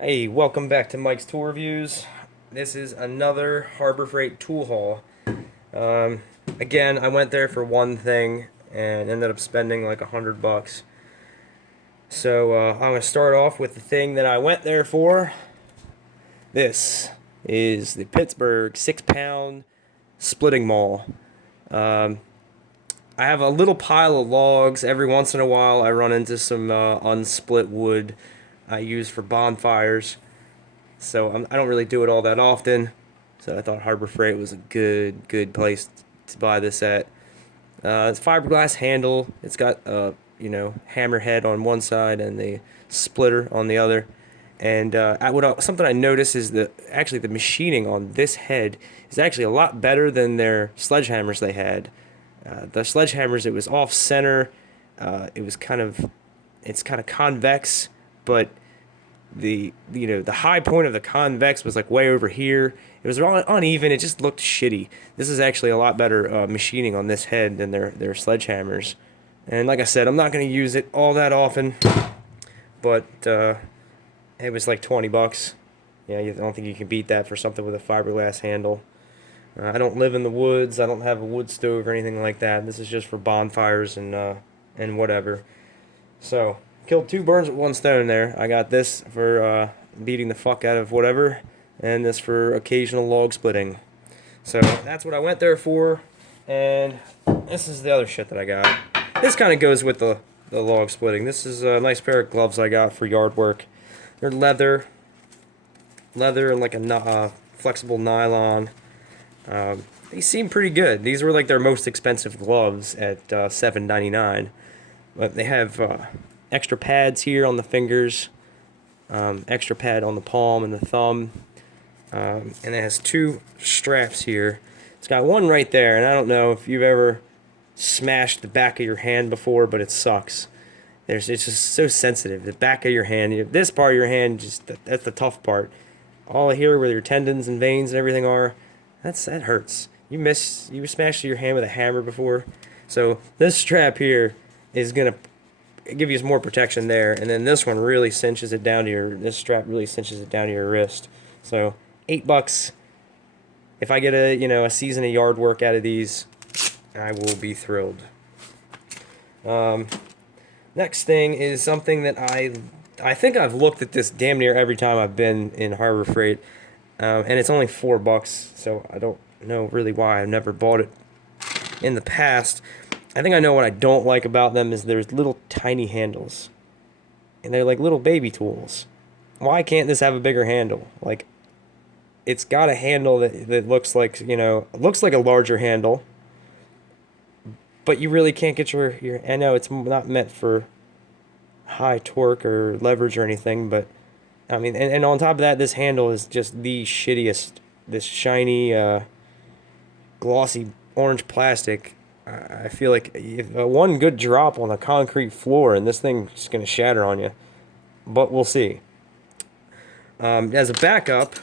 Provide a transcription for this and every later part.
Hey, welcome back to Mike's Tool Reviews. This is another Harbor Freight tool haul. Um, Again, I went there for one thing and ended up spending like $100. So I'm gonna start off with the thing that I went there for. This is the Pittsburgh 6-pound splitting maul. Um, I have a little pile of logs. Every once in a while, I run into some unsplit wood I use for bonfires. So I don't really do it all that often. So I thought Harbor Freight was a good place to buy this at. It's fiberglass handle. It's got hammerhead on one side and the splitter on the other. And something I noticed is that actually the machining on this head is actually a lot better than their sledgehammers they had. The sledgehammers, it was off center. It's kind of convex, but the high point of the convex was like way over here. It was all uneven. It just looked shitty. This is actually a lot better machining on this head than their sledgehammers. And like I said, I'm not going to use it all that often, but it was like $20. Yeah, I don't think you can beat that for something with a fiberglass handle. I don't live in the woods. I don't have a wood stove or anything like that. This is just for bonfires and whatever. So killed two birds with one stone there. I got this for beating the fuck out of whatever, and this for occasional log splitting. So that's what I went there for, and this is the other shit that I got. This kind of goes with the log splitting. This is a nice pair of gloves I got for yard work. They're leather and like a flexible nylon. They seem pretty good. These were like their most expensive gloves at $7.99, but they have extra pads here on the fingers, extra pad on the palm and the thumb, and it has two straps here. It's got one right there, and I don't know if you've ever smashed the back of your hand before, but it sucks. It's just so sensitive. The back of your hand, this part of your hand, that's the tough part. All here where your tendons and veins and everything are, that hurts. You smashed your hand with a hammer before, so this strap here is gonna give you some more protection there, and then this one really cinches it down to this strap really cinches it down to your wrist. So $8. If I get a season of yard work out of these, I will be thrilled. Next thing is something that I think I've looked at this damn near every time I've been in Harbor Freight, and it's only $4, so I don't know really why I've never bought it in the past. I think I know what I don't like about them is there's little tiny handles, and they're like little baby tools. Why can't this have a bigger handle? Like, it's got a handle that looks like looks like a larger handle, but you really can't get your. I know it's not meant for high torque or leverage or anything, but I mean, and on top of that, this handle is just the shittiest. This shiny, glossy orange plastic. I feel like if one good drop on the concrete floor and this thing is going to shatter on you. But we'll see. As a backup,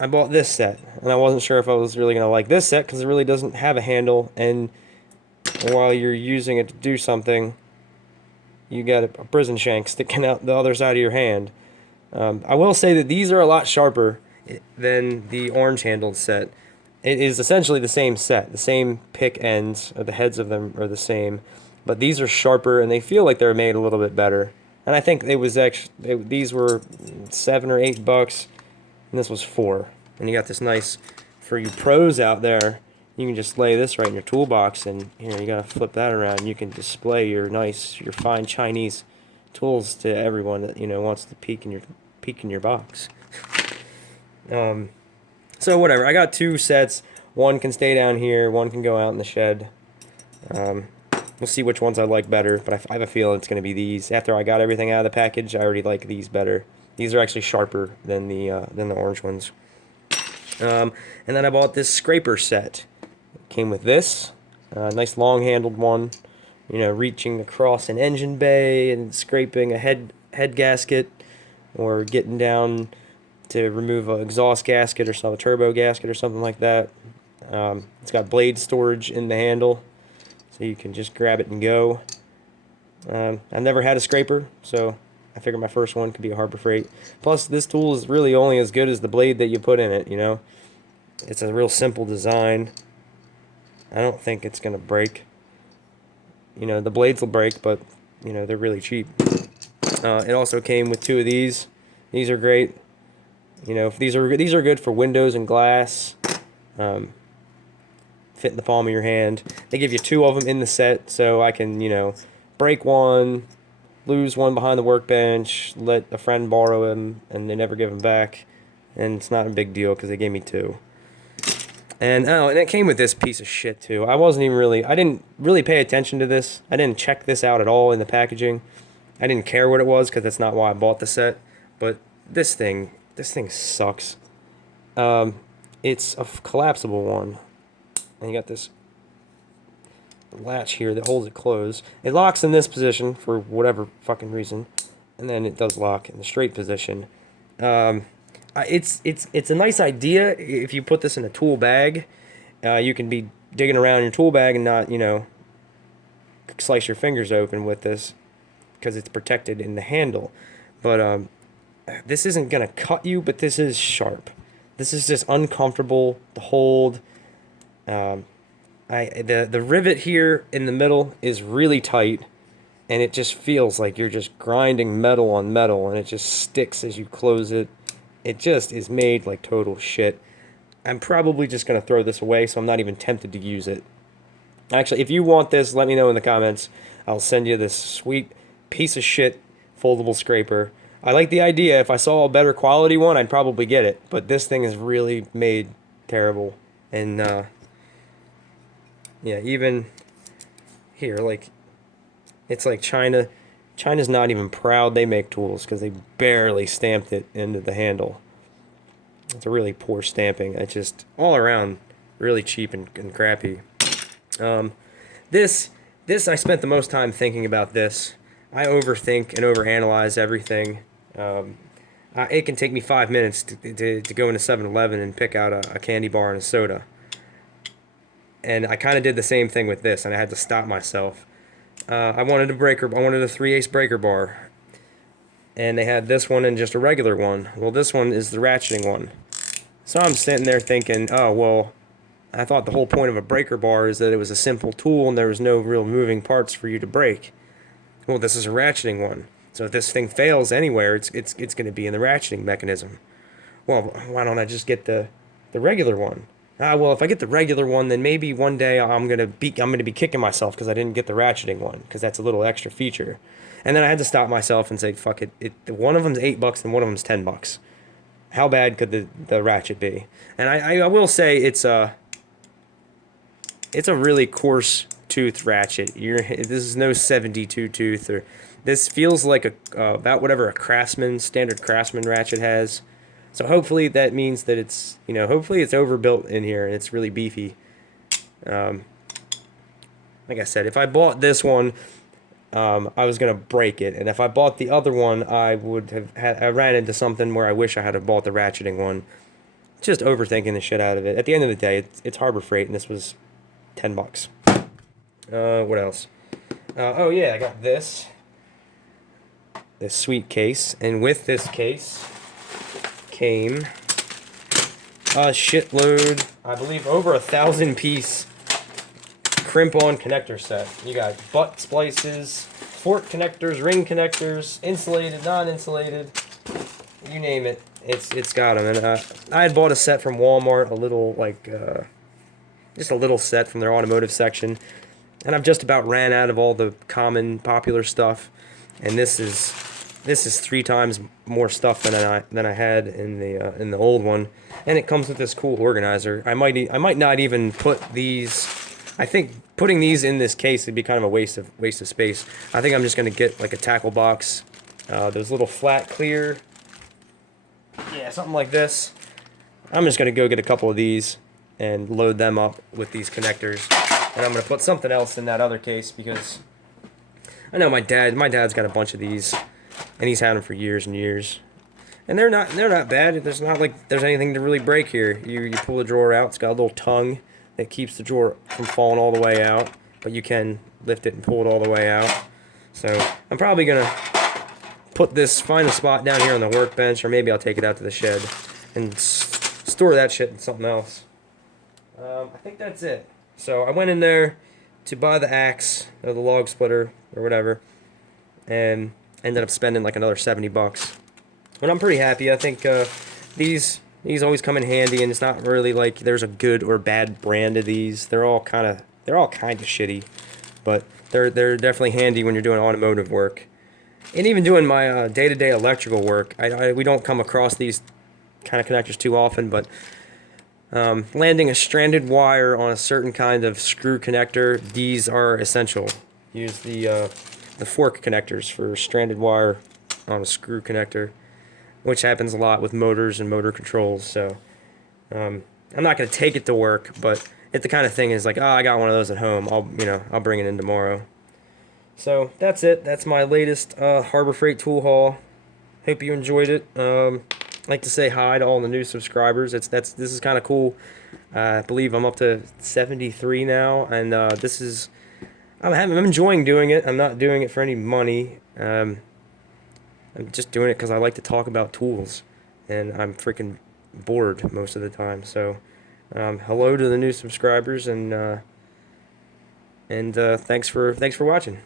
I bought this set. And I wasn't sure if I was really going to like this set because it really doesn't have a handle. And while you're using it to do something, you got a prison shank sticking out the other side of your hand. I will say that these are a lot sharper than the orange handled set. It is essentially the same set. The same pick ends, or the heads of them are the same, but these are sharper and they feel like they're made a little bit better. And I think these were $7 or $8, and this was $4. And you got this nice, for you pros out there, you can just lay this right in your toolbox, and here you gotta flip that around. And you can display your fine Chinese tools to everyone that wants to peek in your box. So whatever, I got two sets. One can stay down here, one can go out in the shed. We'll see which ones I like better, but I have a feeling it's going to be these. After I got everything out of the package, I already like these better. These are actually sharper than the orange ones. And then I bought this scraper set. It came with this, nice long-handled one, reaching across an engine bay and scraping a head gasket, or getting down to remove an exhaust gasket or a turbo gasket or something like that. It's got blade storage in the handle, so you can just grab it and go. I've never had a scraper, so I figured my first one could be a Harbor Freight. Plus, this tool is really only as good as the blade that you put in it, you know? It's a real simple design. I don't think it's going to break. You know, the blades will break, but, you know, they're really cheap. It also came with 2 of these. These are great. You know, these are good for windows and glass. Fit in the palm of your hand. They give you 2 of them in the set, so I can, you know, break one, lose one behind the workbench, let a friend borrow him, and they never give him back. And it's not a big deal because they gave me 2. And and it came with this piece of shit too. I didn't really pay attention to this. I didn't check this out at all in the packaging. I didn't care what it was because that's not why I bought the set. But this thing sucks. It's a collapsible one. And you got this latch here that holds it closed. It locks in this position for whatever fucking reason. And then it does lock in the straight position. It's a nice idea if you put this in a tool bag. You can be digging around in your tool bag and not, you know, slice your fingers open with this because it's protected in the handle. But this isn't gonna cut you, but this is sharp. This is just uncomfortable to hold. The rivet here in the middle is really tight, and it just feels like you're just grinding metal on metal, and it just sticks as you close it. It just is made like total shit. I'm probably just going to throw this away, so I'm not even tempted to use it. Actually, if you want this, let me know in the comments. I'll send you this sweet piece of shit foldable scraper. I like the idea. If I saw a better quality one, I'd probably get it. But this thing is really made terrible. And, yeah, even here, like, it's like China. China's not even proud they make tools because they barely stamped it into the handle. It's a really poor stamping. It's just all around really cheap and crappy. This I spent the most time thinking about this. I overthink and overanalyze everything. It can take me 5 minutes to go into 7-Eleven and pick out a candy bar and a soda. And I kind of did the same thing with this, and I had to stop myself. I wanted a 3/8 breaker bar, and they had this one and just a regular one. Well, this one is the ratcheting one. So I'm sitting there thinking, oh, well, I thought the whole point of a breaker bar is that it was a simple tool and there was no real moving parts for you to break. Well, this is a ratcheting one. So if this thing fails anywhere, it's going to be in the ratcheting mechanism. Well, why don't I just get the regular one? Well, if I get the regular one, then maybe one day I'm gonna be kicking myself because I didn't get the ratcheting one because that's a little extra feature. And then I had to stop myself and say, fuck it. One of them's $8 and one of them's $10. How bad could the ratchet be? And I will say it's a really coarse tooth ratchet. This is no 72 tooth, or this feels like about whatever a standard Craftsman ratchet has. So hopefully that means that it's, you know, hopefully it's overbuilt in here and it's really beefy. Like I said, if I bought this one, I was going to break it. And if I bought the other one, I ran into something where I wish I had bought the ratcheting one. Just overthinking the shit out of it. At the end of the day, it's Harbor Freight, and this was $10. What else? Oh yeah, I got this sweet case. And with this case came a shitload, I believe over 1,000-piece Crimp-On Connector Set. You got butt splices, fork connectors, ring connectors, insulated, non-insulated, you name it. It's got them. And I had bought a set from Walmart, just a little set from their automotive section, and I've just about ran out of all the common popular stuff. And this is 3 times more stuff than I had in the old one, and it comes with this cool organizer. I might not even put these. I think putting these in this case would be kind of a waste of space. I think I'm just gonna get like a tackle box, those little flat clear, yeah, something like this. I'm just gonna go get a couple of these and load them up with these connectors, and I'm gonna put something else in that other case because I know my dad's got a bunch of these. And he's had them for years and years, and they're not bad. There's not like there's anything to really break here. You pull the drawer out. It's got a little tongue that keeps the drawer from falling all the way out, but you can lift it and pull it all the way out. So I'm probably gonna find a spot down here on the workbench, or maybe I'll take it out to the shed and store that shit in something else. I think that's it. So I went in there to buy the axe or the log splitter or whatever, and ended up spending like another $70. But I'm pretty happy. I think these always come in handy, and it's not really like there's a good or bad brand of these. They're all kind of shitty, but they're definitely handy when you're doing automotive work. And even doing my day-to-day electrical work, we don't come across these kind of connectors too often, but landing a stranded wire on a certain kind of screw connector, these are essential. Use the fork connectors for stranded wire on a screw connector, which happens a lot with motors and motor controls. So I'm not going to take it to work, but if the kind of thing is like, oh, I got one of those at home, I'll bring it in tomorrow. So that's it. That's my latest Harbor Freight tool haul. Hope you enjoyed it. I'd like to say hi to all the new subscribers. This is kind of cool. I believe I'm up to 73 now, and I'm enjoying doing it. I'm not doing it for any money. I'm just doing it because I like to talk about tools, and I'm freaking bored most of the time. So hello to the new subscribers, and thanks for watching.